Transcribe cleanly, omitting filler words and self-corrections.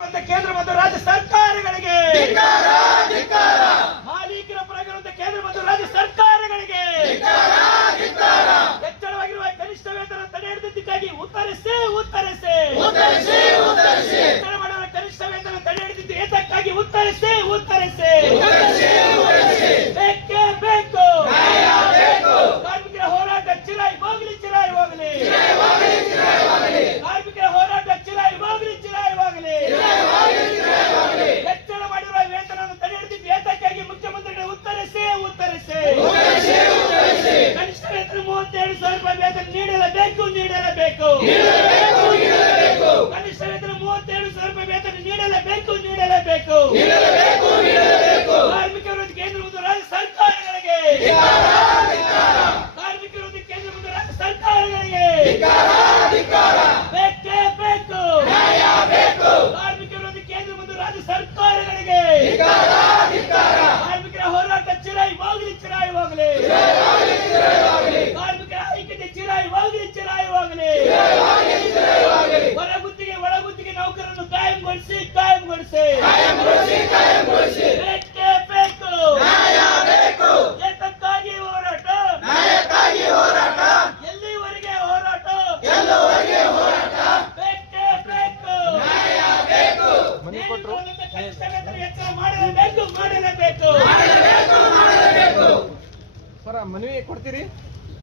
ಕೇಂದ್ರ ಮತ್ತು ರಾಜ್ಯ ಸರ್ಕಾರಗಳಿಗೆ ಮಾಲೀಕರ ಪರವಾಗಿರುವಂತಹ ಕೇಂದ್ರ ಮತ್ತು ರಾಜ್ಯ ಸರ್ಕಾರಗಳಿಗೆ ಹೆಚ್ಚಳವಾಗಿರುವ ಕನಿಷ್ಠ ವೇತನ ತಡೆ ಹಿಡಿದಿದ್ದಕ್ಕಾಗಿ ಉತ್ತರಿಸಿ ಹೆಚ್ಚಳ ಮಾಡುವ ಕನಿಷ್ಠ ವೇತನ ತಡೆ ಹಿಡಿದಿದ್ದು ಏತಕ್ಕಾಗಿ ಉತ್ತರಿಸಿ ಬೇಕೇ ಬೇಕು ಕಾರ್ಮಿಕರ ಹೋರಾಟ ಚಿರಾಯಿ ಹೋಗಲಿ ಕಾರ್ಮಿಕರ ಹೋರಾಟ ಚಿರಾಯಿ ಹೋಗಲಿ ಹೆಚ್ಚಳ ಮಾಡಿರುವ ವೇತನವನ್ನು ತಡೆ ಹಿಡಿದಿದ್ದು ಏತಕ್ಕಾಗಿ ಮುಖ್ಯಮಂತ್ರಿಗಳು ಉತ್ತರಿಸಿ ಕನಿಷ್ಠ ವೇತನ 37,000 ರೂಪಾಯಿ ವೇತನ ನೀಡಲೇಬೇಕು ಕನಿಷ್ಠ ವೇತನ 37,000 ರೂಪಾಯಿ ವೇತನ ನೀಡಲೇಬೇಕು ಕಾರ್ಮಿಕ ವಿರೋಧಿ ಕೇಂದ್ರ ಮತ್ತು ರಾಜ್ಯ ಸರ್ಕಾರಗಳಿಗೆ ಕಾರ್ಮಿಕ ವಿರೋಧಿ ಕೇಂದ್ರ ಮತ್ತು ರಾಜ್ಯ ಸರ್ಕಾರಗಳಿಗೆ ಬೇಕೇ ಬೇಕು ಕಾರ್ಮಿಕ ವಿರೋಧಿ ಕೇಂದ್ರ ಮತ್ತು ರಾಜ್ಯ ಸರ್ಕಾರಗಳಿಗೆ ಕಾರ್ಮಿಕರ ಹೋರಾಟ ಚಿರಾಯಿ ಹೋಗಲಿ ಕಾರ್ಮಿಕರ ಐಕ್ಯತೆ ಚಿರಾಯಿ ಹೋಗಲಿ ಒಳಗುತ್ತಿಗೆ ನೌಕರರನ್ನು ಕಾಯಂಗೊಳಿಸಿ ಬೇಕೇ ಬೇಕು ಏತಕ್ಕಾಗಿ ಹೋರಾಟ ಎಲ್ಲಿವರೆಗೆ ಹೋರಾಟ ಬೇಕೇ ಬೇಕು ಕನಿಷ್ಠ ವೇತನ ಹೆಚ್ಚಳ ಮಾಡಲೇಬೇಕು ಸರ ಮನವಿ ಕೊಡ್ತೀರಿ?